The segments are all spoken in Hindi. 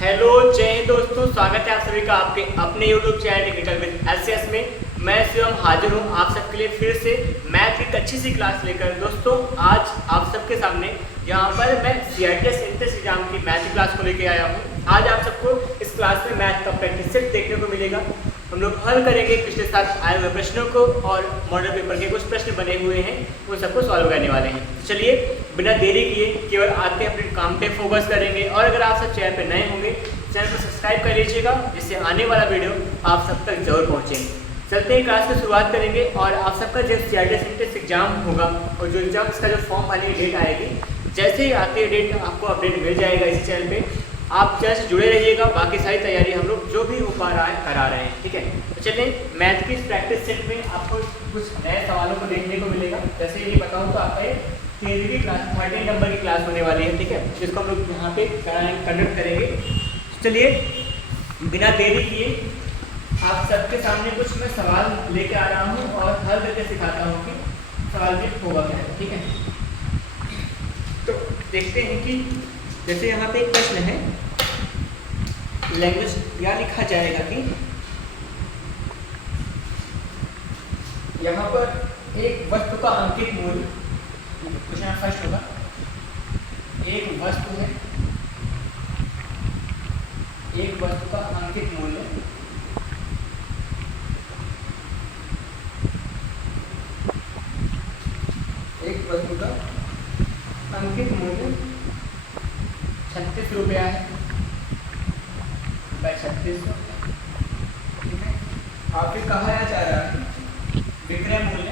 हेलो जय हिंद दोस्तों, स्वागत है आप सभी का आपके अपने YouTube channel technical with LCS में। मैं शिवम हाजिर हूँ आप सबके लिए फिर से मैथ की अच्छी सी क्लास लेकर। दोस्तों आज आप सबके सामने यहाँ पर मैं सीआईटीएस एंट्रेंस एग्जाम की मैथ की क्लास को लेकर आया हूँ। आज आप सबको इस क्लास में मैथ का प्रैक्टिस सेट देखने को मिलेगा। हम लोग हल करेंगे पिछले साल आए हुए प्रश्नों को और मॉडल पेपर के कुछ प्रश्न बने हुए हैं उन सबको सॉल्व करने वाले हैं। चलिए बिना देरी किए केवल आते अपने काम पे फोकस करेंगे। और अगर आप सब चैनल पे नए होंगे चैनल को सब्सक्राइब कर लीजिएगा, जिससे आने वाला वीडियो आप सब तक जरूर पहुँचे। चलते हैं क्लास की शुरुआत करेंगे। और आप सबका जब सीआईटीएस एंट्रेंस एग्जाम होगा और जो एग्जाम इसका जो फॉर्म भरने की डेट आएगी, जैसे ही आती है डेट आपको अपडेट मिल जाएगा इसी चैनल पे। आप चैनल से जुड़े रहिएगा, बाकी सारी तैयारी हम लोग जो भी हो पा रहा है करा रहे हैं, ठीक है। तो चलिए मैथ की प्रैक्टिस सेट में आपको कुछ नए सवालों को देखने को मिलेगा। जैसे ये बताऊँ तो आपका ये 13वीं क्लास 13 नंबर की क्लास होने वाली है, ठीक है, जिसको हम लोग यहाँ पे कंडक्ट करेंगे। चलिए बिना देरी किए आप सबके सामने कुछ मैं सवाल लेके आ रहा हूँ और हल करके सिखाता हूँ कि सवाल में होगा क्या है, ठीक है। तो देखते हैं कि जैसे यहाँ पे एक प्रश्न है, लैंग्वेज या लिखा जाएगा कि यहाँ पर एक वस्तु का अंकित मूल्य, क्वेश्चन फर्स्ट होगा, एक वस्तु है, एक वस्तु का अंकित मूल्य अंकित मूल्य 36 रुपया है बाय 3600, ठीक है। आपसे कहा जा रहा है विक्रय मूल्य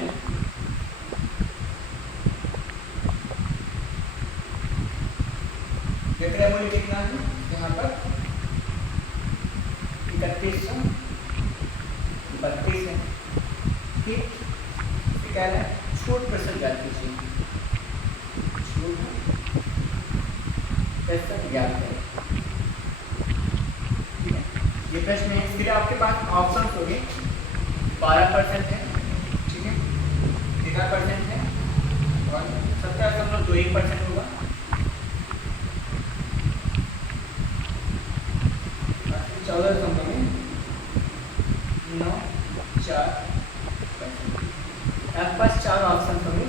कितना है, यहाँ पर 3132 है, ठीक। क्या है, छूट % ज्ञात कीजिए, ज्ञात है, ठीक है। ये प्रश्न है, इसके लिए आपके पास ऑप्शन होंगे 12% है, ठीक है, 13% है और 17.21% होगा, 14.94%। आपके पास 4 ऑप्शन होंगे,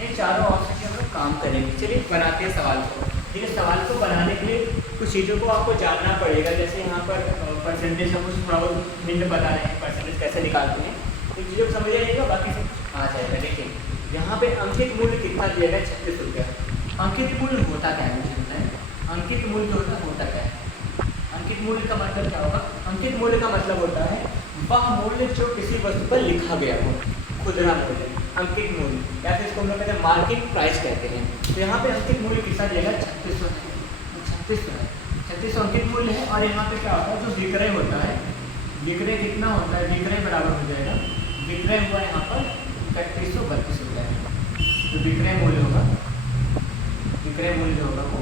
इन चारों ऑप्शन से हम लोग काम करेंगे। चलिए बनाते हैं सवाल को, ठीक है। सवाल को बनाने के लिए कुछ चीज़ों को आपको जानना पड़ेगा। जैसे यहाँ पर परसेंटेज हम कुछ थोड़ा बहुत हिंट बता रहे हैं, परसेंटेज कैसे निकालते हैं, इन चीज़ों को समझ जाइएगा, बाकी सब आ जाएगा। देखिए यहाँ पे अंकित मूल्य कितना दिया गया, 36 रुपया। अंकित मूल्य होता क्या है, मुझे बताएं। अंकित मूल्य होता क्या है, अंकित मूल्य का मतलब क्या होगा। अंकित मूल्य का मतलब होता है वह मूल्य जो किसी वस्तु पर लिखा गया हो, खुदरा मूल्य, अंकित मूल्य, या फिर इसको हम लोग कहते हैं मार्केट प्राइस कहते हैं। तो यहाँ पे अंकित मूल्य कितना दिएगा, 3600 है, 3600 है, 3600 अंकित मूल्य है। और यहाँ पे क्या होता है, जो विक्रय होता है, विक्रय कितना होता है, विक्रय बराबर हो जाएगा, विक्रय हुआ यहाँ पर 3132 रुपये है। तो विक्रय मूल्य होगा, विक्रय मूल्य होगा वो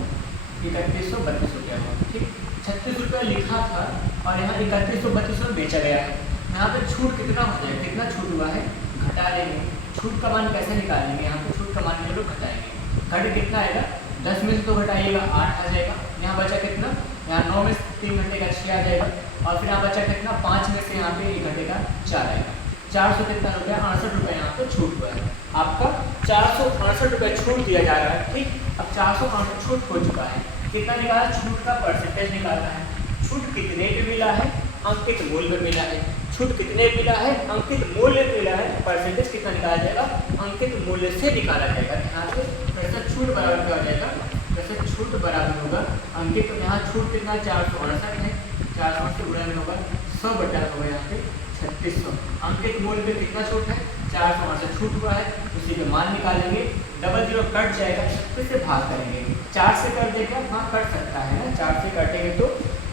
3132 रुपया होगा, ठीक। 36 रुपया लिखा था और यहाँ 3132 में बेचा गया है। यहाँ पे छूट कितना हो जाएगा, कितना छूट हुआ है, घटा लेंगे। छूट का मान कैसे निकालेंगे, यहाँ पे छूट का मान हम लोग घटाएंगे। घट कितना आएगा, 10 में से तो घटाइएगा 8 आ जाएगा। यहाँ बचा कितना, यहाँ 9 में 3 घंटे का 6 आ जाएगा। और फिर यहाँ बचा कितना, 5 में से यहाँ पे 1 घंटे का 4 आएगा। 400 कितना रुपया, 68 रुपये यहाँ पे छूट हुआ है। आपका 468 रुपये छूट दिया जा रहा है, ठीक। अब 468 छूट हो चुका है, कितना निकाला, छूट का परसेंटेज निकालना है। छूट कितने पे मिला है, अंकित मूल्य पे मिला है। छूट कितने मिला है, अंकित मूल्य मिला है। परसेंटेज कितना निकाला जाएगा, अंकित मूल्य से निकाला जाएगा। यहाँ से कैसे छूट बराबर क्या हो जाएगा, कैसे छूट बराबर होगा अंकित, यहाँ छूट कितना 468 है, 468 से गुणा में होगा 100 बटा होगा यहाँ पे 3600। अंकित मूल्य पे कितना छूट है, 468 छूट हुआ है, उसी पे मान निकालेंगे। डबल जीरो कट जाएगा, 36 से भाग करेंगे। 4 से कर देगा, हाँ कट सकता है ना, 4 से काटेंगे तो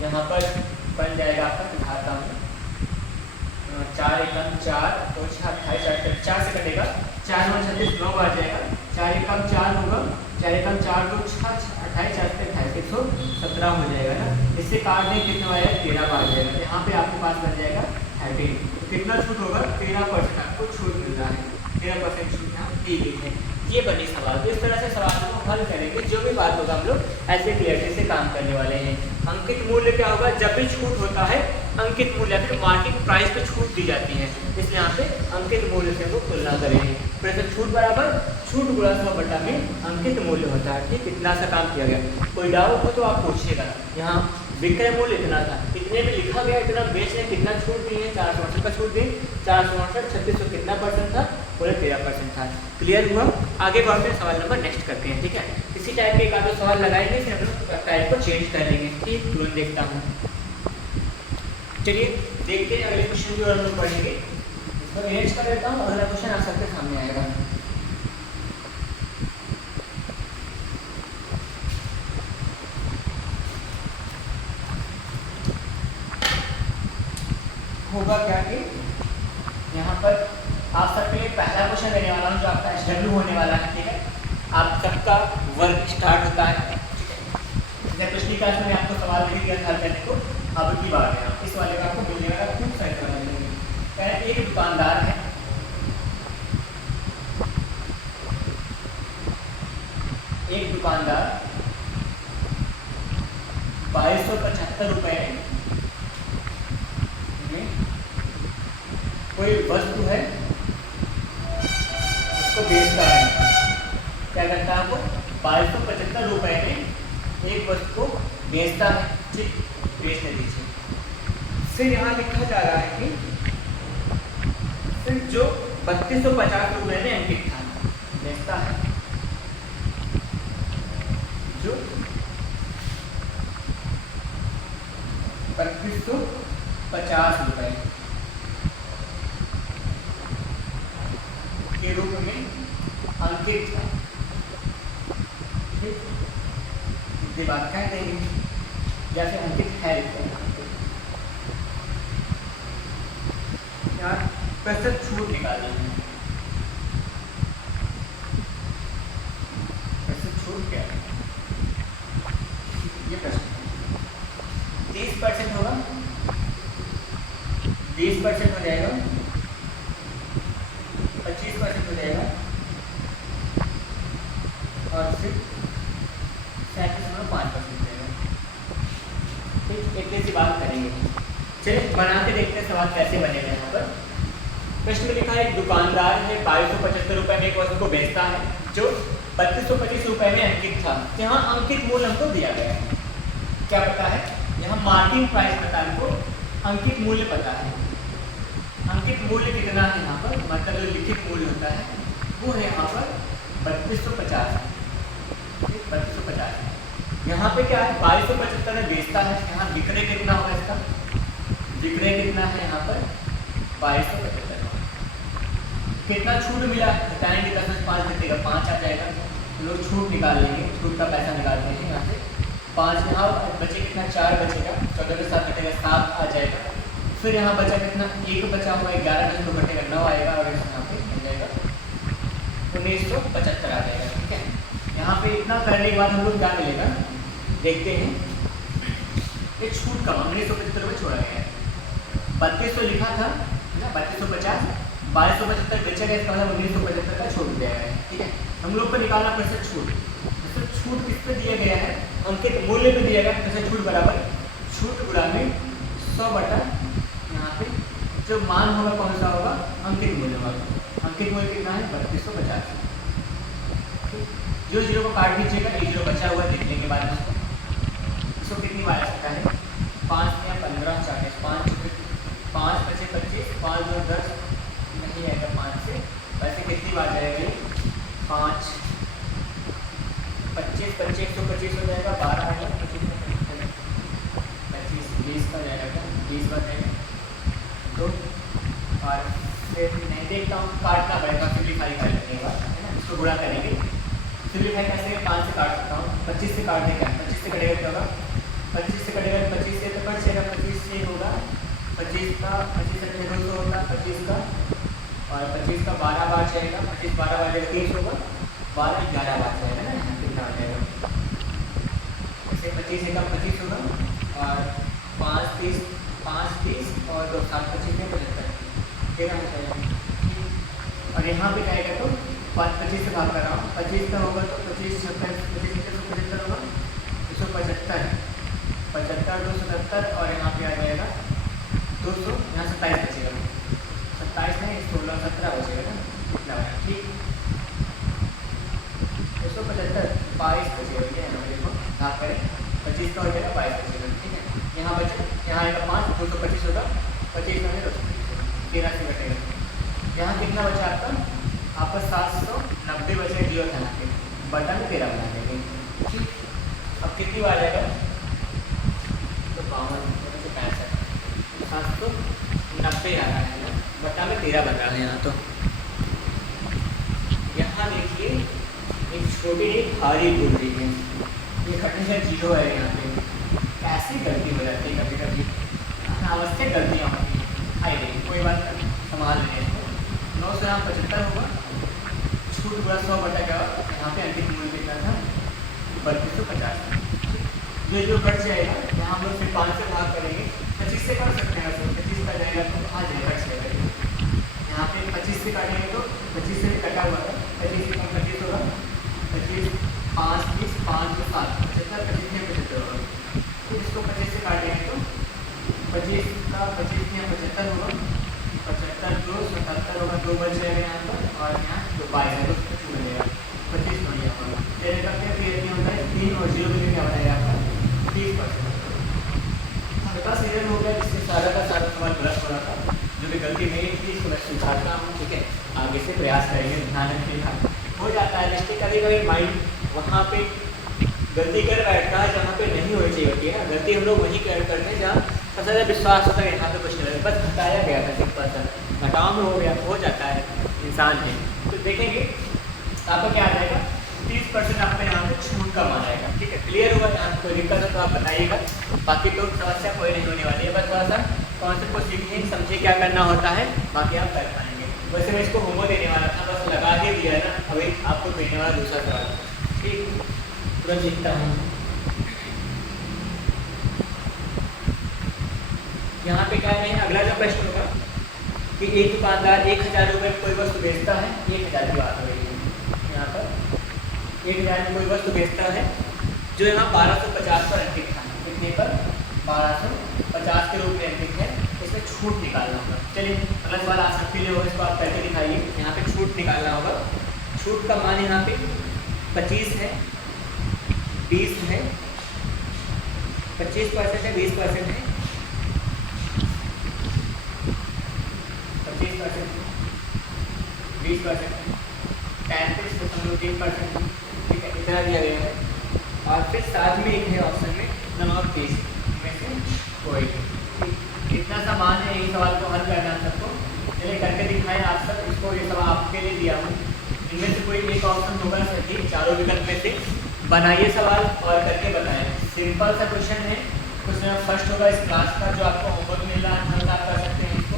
यहाँ पर बन जाएगा आपका, दिखाता हूँ, 4 एकम 4 तो 28 4 से कटेगा, 4 9 36 9 बार जाएगा, 4 एकम 4 होगा, 4 एकम 4 तो 6 28 28 117 हो जाएगा ना। इससे काट दें कितना आएगा, 13 बार जाएगा। यहाँ पे आपके पास बन जाएगा 13। कितना छूट होगा, 13% आपको छूट मिल रहा है, 13% छूट यहाँ दी गई है। ये बनी सवाल। तो इस तरह से सवाल को हल करेंगे, जो भी बात होगा हम लोग ऐसे क्लियरिटी से काम करने वाले हैं। अंकित मूल्य क्या होगा, जब भी छूट होता है अंकित मूल्य फिर मार्केट प्राइस पे छूट दी जाती है, इसलिए यहाँ पे अंकित मूल्य से वो तुलना करेंगे। फिर छूट बराबर छूट गुणा 100 बटा में अंकित मूल्य होता है। ठीक, इतना सा काम किया गया। कोई डाउट हो तो आप पूछिएगा। यहाँ विक्रय मूल्य इतना था, इतने में लिखा गया इतना, बेचने कितना छूट दी है, 468 का छूट दी, 468 3600 कितना परसेंट था, पूरे 13% था। क्लियर हुआ। आगे बढ़ते हैं, सवाल नंबर नेक्स्ट करते हैं। ठीक है, इसी टाइप के एक आधो सवाल लगाएंगे, फिर हम लोग टाइप को चेंज कर लेंगे। ठीक, तुरंत देखता हूँ। चलिए देखते हैं अगले क्वेश्चन की ओर हम लोग पढ़ेंगे। इसको अरेंज कर लेता हूँ, अगला क्वेश्चन आप सबके सामने आएगा। होगा क्या कि यहाँ पर आप सबके लिए पहला क्वेश्चन देने वाला हूँ जो आपका SW होने वाला है। ठीक है, आप सबका वर्क स्टार्ट होता है। ठीक है, पिछली क्लास में आपको सवाल नहीं दिया था हल करने को, अब की बात है इस वाले का आपको मिलने वाला खूब सारे सवाल मिलेंगे। एक दुकानदार है, एक दुकानदार 2275 रुपए कोई वस्तु है उसको बेचता है। क्या करता है वो, 2275 रुपए में एक वस्तु को बेचता है। ठीक, बेचने दीजिए। फिर यहाँ लिखा जा रहा है कि फिर जो 3250 रुपए में अंकित था, बेचता है जो 3250 रुपए के रूप में अंकित था। ठीक, ये बात कह देंगे जैसे अंकित है। यार प्रतिशत छूट निकालना है, प्रतिशत छूट क्या है, ये प्रश्न। 30% होगा, 20% हो जाएगा, 25% हो जाएगा और फिर 37.5% जाएगा। ठीक, इतनी सी बात करेंगे। चलिए बना के देखते हैं सवाल कैसे बनेगा। यहाँ पर प्रश्न में लिखा है एक दुकानदार है 2275 रुपए में एक वस्तु को बेचता है जो 3225 रुपए में अंकित था। यहाँ अंकित मूल्य हमको दिया गया है, क्या पता है, यहाँ मार्किंग प्राइस पता है, हमको अंकित मूल्य पता है। अंकित मूल्य कितना है यहाँ पर, मतलब जो लिखित मूल्य होता है वो है यहाँ पर 3250। 3250 यहाँ पे क्या है, 2275 में बेचता है। यहाँ विक्रय कितना होगा, इसका विक्रय कितना है यहाँ पर 2275। कितना छूट मिला बताएंगे, 10/5 देगा, 5 आ जाएगा। लोग छूट निकाल लेंगे, छूट का पैसा निकालते हैं यहाँ से। 5 यहाँ बचे कितना, 4 बचेगा, 14 के 7 कटेगा, 7 आ जाएगा। फिर यहाँ बचा कितना, 1 बचा हुआ, 11 में 2 घटेगा, 9 आएगा और यहाँ पे मिल जाएगा 1975 आ जाएगा। ठीक है, यहाँ पे इतना करने के बाद हम लोग क्या मिलेगा देखते हैं। ये छूट का 1975 रुपये छोड़ा गया है, 3200 लिखा था ना, 3250, 2275 बेचा गया, इसका मतलब 1975 का छूट दिया गया है। ठीक है, हम लोग को निकालना प्रतिशत छूट। प्रतिशत छूट किस पे दिया गया है, अंकित मूल्य पे दिया गया। प्रतिशत छूट बराबर छूट गुणा में 100 बटा यहाँ पे जो मान होगा कौन सा होगा, अंकित मूल्य होगा। अंकित मूल्य कितना है 3250। जो 0 को काट दीजिएगा, 1 0 बचा हुआ देखने के बाद इसको कितनी बार आ सकता है, 5 या 15 40, 5 बचे 25, 5 2 10 नहीं आएगा 5 से। वैसे कितनी बार जाएगी, 5 25 25 125 हो जाएगा, 12 आएगा, 25 20 का जाएगा, 20 बार जाएगा 2 और फिर नहीं देखता हूँ, काटना पड़ेगा, सिंप्लीफाई कर लेने के बाद है ना, इसको गुणा करेंगे। सिंप्लीफाई कैसे, 5 से काट सकता हूँ, 25 से काट देगा, 25 से कटेगा क्या होगा, 25 से कटेगा 25 से तो कट जाएगा, 25 से होगा 25 का 25 से 200 होगा 25 का, और 25 का 12 बार जाएगा, 25 12 बार जाएगा 300 होगा, 12 11 बार जाएगा ना, यहाँ कितना आ जाएगा, जैसे 25 का 25 होगा और 5 30 5 30 और 2 7 25 में 75 तेरह हो जाएगा। और यहाँ पे जाएगा तो 25 से भाग कर रहा हूँ, 25 का होगा तो 25 75 होगा, बचेगा, ये देखो भाग करें 25 का हो जाएगा 22 बचेगा, ठीक है। यहाँ बचे, यहाँ आएगा 5, 225 होगा, 25 में 225 होगा, 13 से घटेगा। यहाँ कितना बचा आपका 790 बचे जीरो था यहाँ पे, बटा में 13 बना देंगे, ठीक। अब कितनी बार आएगा तो 52 से 65, 790 आ रहा है, बटा में 13 बन रहा है यहाँ। तो यहाँ देखिए एक छोटी भारी भूल रही है, ये कंडीशन जीरो है यहाँ पे। कैसी गलती हो जाती है कभी कभी, अनावश्यक गलतियाँ होती हैं। आई नहीं, कोई बात नहीं, संभाल लेंगे इसको। 9 से यहाँ 75 होगा, छूट पूरा 100 बटा क्या होगा, यहाँ पे अंतिम मूल्य कितना था 3250। ये जो कट जाएगा यहाँ हम लोग फिर 5 से भाग करेंगे, 25 से कर सकते हैं, 25 का जाएगा तो आ जाएगा, कट जाएगा। यहाँ पे 25 से काटेंगे तो 25 से कटा हुआ था, 25 से कम 25 होगा, 25 5 20 5 2 7 75, 25 में 75 होगा। तो इसको 25 से काटेंगे तो 25 का 25 में 75 होगा, 75 2 77 होगा, 2 बच जाएगा यहाँ पर, और यहाँ 2 22 है तो उसको छू मिलेगा 25 बढ़िया होगा। तेरे करते हैं फिर ये होता है 3 और 0 के लिए क्या बनाएगा आपका 30%। हल्का सीरियल हो गया, जिससे सारा का सारा सवाल गलत हो रहा था, जो भी गलती मेरी थी इसको मैं सुधारता हूँ, ठीक है। आगे से प्रयास करेंगे, ध्यान रखिएगा। हो जाता है मिस्टेक कभी कभी, माइंड वहाँ पे गलती कर बैठता है जहाँ पे नहीं होनी चाहिए होती है। गलती हम लोग वहीं करते हैं जहाँ सबसे ज़्यादा विश्वास होता है यहाँ पे कुछ नहीं, बस हटाया गया था 1% घटाव में हो गया, हो जाता है, इंसान है। तो देखेंगे आपका क्या आ जाएगा 30% आपका यहाँ पे छूट का मान आएगा, ठीक है। क्लियर होगा, यहाँ कोई दिक्कत है तो आप बताइएगा, बाकी तो समस्या कोई नहीं होने वाली है। बस थोड़ा सा कॉन्सेप्ट को सीखिए, समझिए क्या करना होता है, बाकी आप कर पाएंगे। वैसे मैं इसको होमवर्क देने वाला था, बस लगा के दिया है ना, अभी आपको देने वाला दूसरा सवाल, ठीक। तुरंत लिखता हूँ, यहाँ पे क्या है, अगला जो प्रश्न होगा कि एक दुकानदार 1000 रुपये में कोई वस्तु बेचता है, 1000 की बात हो रही है यहाँ पर, 1000 में कोई वस्तु बेचता है जो यहाँ 1250 पर अंकित था, कितने पर 1250 के रूप में अंकित है, इसमें छूट निकालना होगा। चलिए अगला सवाल आसान के लिए होगा, इसको आप करके दिखाइए। यहाँ पे छूट निकालना होगा, छूट का मान यहाँ पे 25 है, 20 है, 25% है, 20% है, 25%, 20%, 33.3%, ठीक है, इतना दिया गया है। और फिर साथ में एक है ऑप्शन में नमक 20 में से कोई, इतना सा मान है। एक सवाल को हल करना है सबको, चलिए करके दिखाएं आप सब। इसको ये सवाल आपके लिए दिया हूँ, इनमें से कोई एक ऑप्शन होगा सही, चारों विकल्प में से बनाइए सवाल और करके बताएं। सिंपल सा क्वेश्चन है, क्वेश्चन फर्स्ट होगा इस क्लास का, जो आपको होमवर्क मिल रहा है आप कर सकते हैं। इसको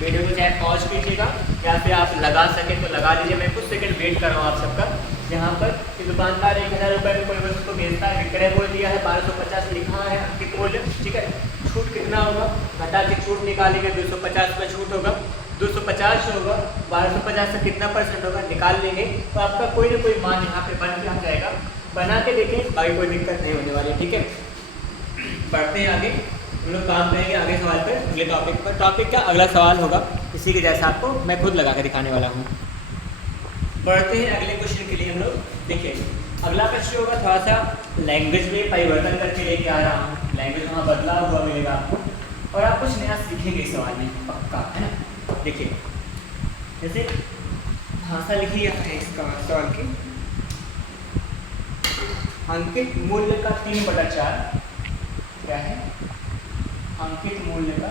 वीडियो को चाहे पॉज कीजिएगा या फिर आप लगा सकें तो लगा लीजिए। मैं कुछ सेकंड वेट कर रहा हूँ आप सबका। यहाँ पर कि दुकानदार 1000 रुपये में कोई वस्तु को बेचता है, विक्रय मूल्य दिया है 1250 लिखा है अंकित मूल्य, ठीक है। छूट कितना होगा, घटा के छूट निकालेंगे, 250 का छूट होगा, 250 जो होगा 1250 से कितना % होगा निकाल लेंगे, तो आपका कोई ना कोई मान यहाँ पे बन के आ जाएगा। बना के देखें, बाकी कोई दिक्कत नहीं होने वाली, ठीक है। बढ़ते हैं आगे, हम लोग काम करेंगे आगे सवाल पर, अगले टॉपिक पर। टॉपिक का अगला सवाल होगा इसी के जैसा, आपको मैं खुद लगा के दिखाने वाला हूँ। बढ़ते हैं अगले क्वेश्चन के लिए हम लोग। देखिए अगला क्वेश्चन होगा, थोड़ा सा लैंग्वेज में परिवर्तन करके लेके आ रहा हूँ, लैंग्वेज वहाँ बदला हुआ मिलेगा आपको, और आप कुछ नया सीखेंगे इस सवाल में, पक्का है ना। देखिए जैसे भाषा लिखी है इसका सवाल की, अंकित मूल्य का 3/4 क्या है, अंकित मूल्य का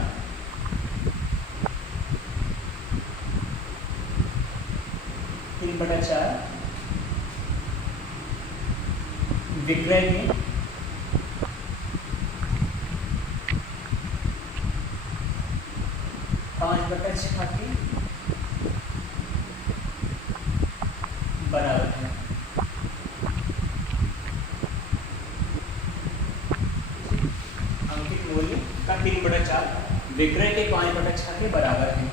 3/4 विक्रय में 5/6 के बराबर है। अंकित मूल्य का 3/4 विक्रय के 5/6 के बराबर है।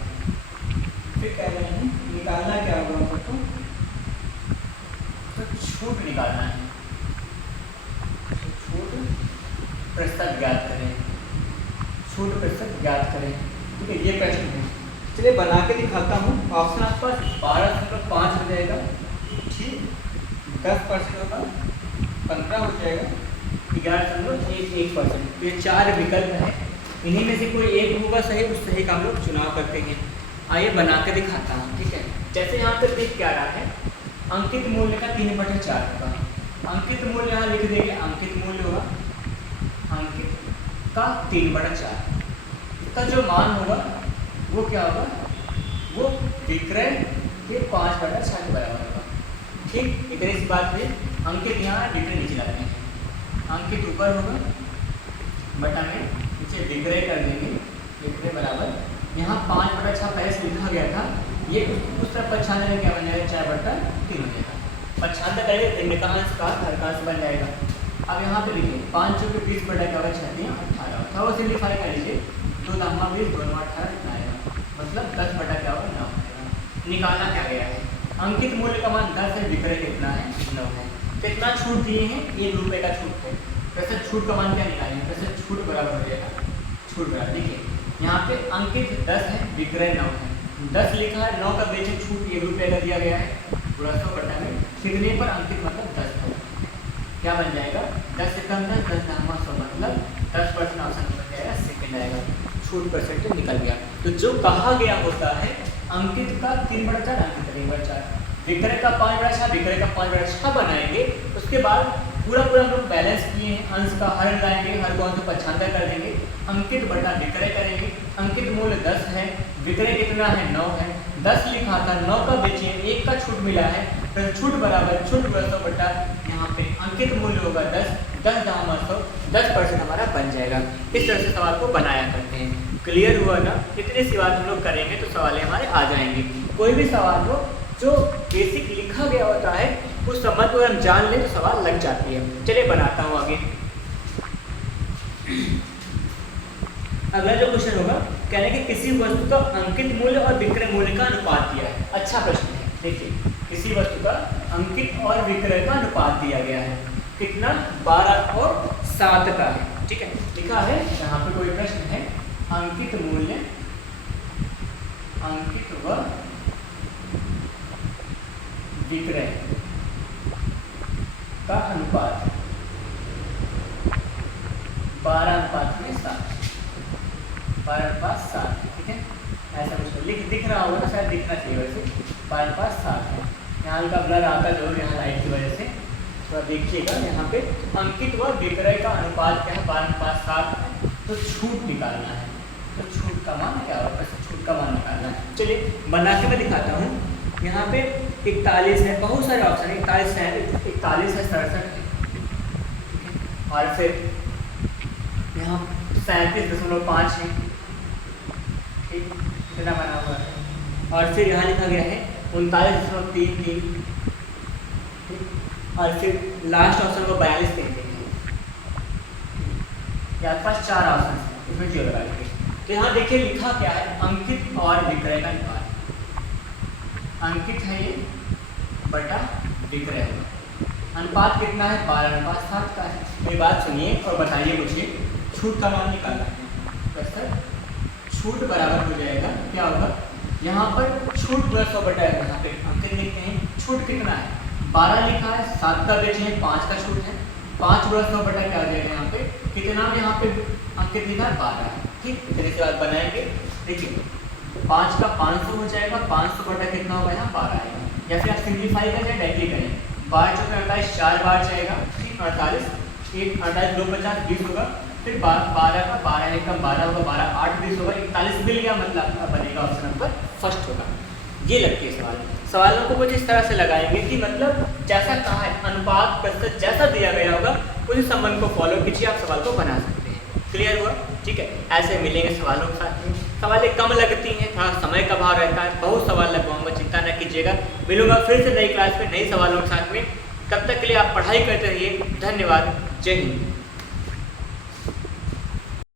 फिर कह रहे हैं निकालना क्या होगा आपको, तो छूट निकालना है, छूट प्रतिशत ज्ञात करें, छूट प्रतिशत ज्ञात करें, ठीक है। ये प्रश्न है, चलिए बना के दिखाता हूँ। ऑप्शन आपके पास 12.5 हो जाएगा, ठीक, 10% होगा, 15 हो जाएगा 11.11%। ये 4 विकल्प हैं, इन्हीं में से कोई एक होगा सही, उस सही का हम लोग चुनाव करते हैं। आइए बना के दिखाता हूँ, ठीक है। जैसे यहाँ पर देख क्या रहा है, अंकित मूल्य का 3/4 होगा। अंकित मूल्य यहाँ लिख देंगे, अंकित मूल्य होगा अंकित का 3/4। इसका जो मान होगा वो क्या होगा, वो विक्रय के 5/6 के बराबर होगा। ठीक, इतनी सी बात है। अंकित यहाँ विक्रय नीचे लाते हैं, अंकित ऊपर होगा बटा में नीचे विक्रय कर देंगे, विक्रय बराबर यहाँ 5/6 पहले से लिखा गया था, ये उस तरफ 95 में क्या बन जाएगा 4/3 हो जाएगा। 95 करेंगे भिन्न का अंश का हर का अंश बन जाएगा। अब यहाँ पे लिखिए 5 चौके 20 बटा क्या होगा 18 थोड़ा सिंप्लीफाई कर लीजिए, 2 दामा 20 2 9 18 इतना आएगा, मतलब 10 बटा क्या होगा 9 आएगा। निकालना क्या गया है, अंकित मूल्य का मान 10 है, विक्रय कितना है 9 है। कितना छूट दिए हैं, 1 रुपये का छूट है। वैसे छूट का मान क्या निकालेंगे, वैसे छूट बराबर हो जाएगा, छूट बराबर देखिए यहाँ पे अंकित 10 है, विक्रय 9 है। 10 लिखा है, 9 का बेचे छूट 1 रुपये का दिया गया है, पूरा 100 बटा में कितने पर अंकित मतलब 10 पर क्या बन जाएगा 10 से कम 10 10 दामा 100 मतलब 10% ऑप्शन बन जाएगा, सेकंड आएगा, छूट परसेंटेज निकल गया। तो जो कहा गया होता है अंकित का 3/4 अंकित 3/4, विक्रय का 5/6 विक्रय का 5/6 बनाएंगे, उसके बाद पूरा हम लोग बैलेंस किए हैं, अंश का हर लाएंगे, हर को अंश 95 कर देंगे, अंकित बटा विक्रय करेंगे। अंकित मूल्य 10 है, विक्रय कितना है 9 है, 10 लिखा था 9 का बेचे 1 का छूट मिला है, फिर छूट बराबर छूट 100 बटा यहाँ पे अंकित मूल्य होगा 10 10 दाम 100 10% हमारा बन जाएगा। इस तरह से सवाल को बनाया करते हैं। क्लियर हुआ ना, इतनी सी बात हम लोग करेंगे तो सवाल हमारे आ जाएंगे। कोई भी सवाल हो जो बेसिक लिखा गया होता है उस समझ को हम जान लें तो सवाल लग जाती है। चलिए बनाता हूँ आगे। अगला जो क्वेश्चन होगा कहने कि किसी वस्तु का अंकित मूल्य और विक्रय मूल्य का अनुपात दिया है। अच्छा प्रश्न है, देखिए किसी वस्तु का अंकित और विक्रय का अनुपात दिया गया है, कितना 12 और 7 का है, ठीक है। लिखा है यहाँ पे कोई प्रश्न है, अंकित मूल्य अंकित व विक्रय का अनुपात 12:7 12:7, ठीक है। ऐसा कुछ दिख रहा होगा ना, शायद दिखना चाहिए, वैसे 12:7 है। यहाँ हल्का ब्लर आता जरूर यहाँ लाइट की वजह से, थोड़ा देखिएगा। यहाँ पे अंकित व विक्रय का अनुपात क्या है 12:7 है, तो छूट निकालना है, तो छूट का मान क्या होगा, वैसे छूट का मान निकालना है। चलिए बना के मैं दिखाता हूँ। यहाँ पे 41 है, बहुत सारे ऑप्शन है, 41 है 67 है, और फिर यहाँ 37.5 है, ठीक, इतना बना हुआ है। और फिर यहाँ लिखा गया है 39.33, और फिर लास्ट ऑप्शन को 42 देंगे। आपके पास 4 ऑप्शन है, इसमें 0 लगा लीजिए। तो यहाँ देखिए लिखा क्या है, अंकित और विक्रय का अनुपात। अंकित है ये बटा विक्रय है, अनुपात कितना है 12:7 का है। मेरी बात सुनिए और बताइए मुझे, छूट का मान निकालना है, तो सर छूट बराबर हो जाएगा क्या होगा, यहाँ पर छूट 100 बटा यहाँ पे अंकित लिखते हैं, छूट कितना है 12 लिखा है, 7 का बेचे हैं 5 का छूट है, 5 × 100 बटा क्या हो जाएगा यहाँ पे कितना, यहाँ पे अंकित लिखा है 12 है, ठीक। फिर इसके बाद बनाएंगे, देखिए 5 का 500 हो जाएगा, 500 बटा कितना होगा यहाँ 12 आएगा, या फिर आप सिंप्लीफाई करें डायरेक्टली करें, 12 चौके 48 4 बार जाएगा, ठीक, 48 1 48 2 50 20 होगा, फिर 12 का 12 है कम 12 होगा, 12 8 20 होगा, 41 मिल गया, मतलब बनेगा ऑप्शन नंबर फर्स्ट होगा। ये लगती है सवालों को कुछ इस तरह से लगाएंगे कि मतलब जैसा कहा है अनुपात प्रतिशत जैसा दिया गया होगा उसी संबंध को फॉलो कीजिए, आप सवाल को बना सकते हैं। क्लियर हुआ, ठीक है। ऐसे मिलेंगे सवालों के साथ में, सवालें कम लगती हैं, थोड़ा समय का भाव रहता है, बहुत सवाल लगवाऊंगा, चिंता न कीजिएगा। मिलूंगा फिर से नई क्लास में नए सवालों के साथ में, तब तक के लिए आप पढ़ाई करते रहिए। धन्यवाद, जय हिंद।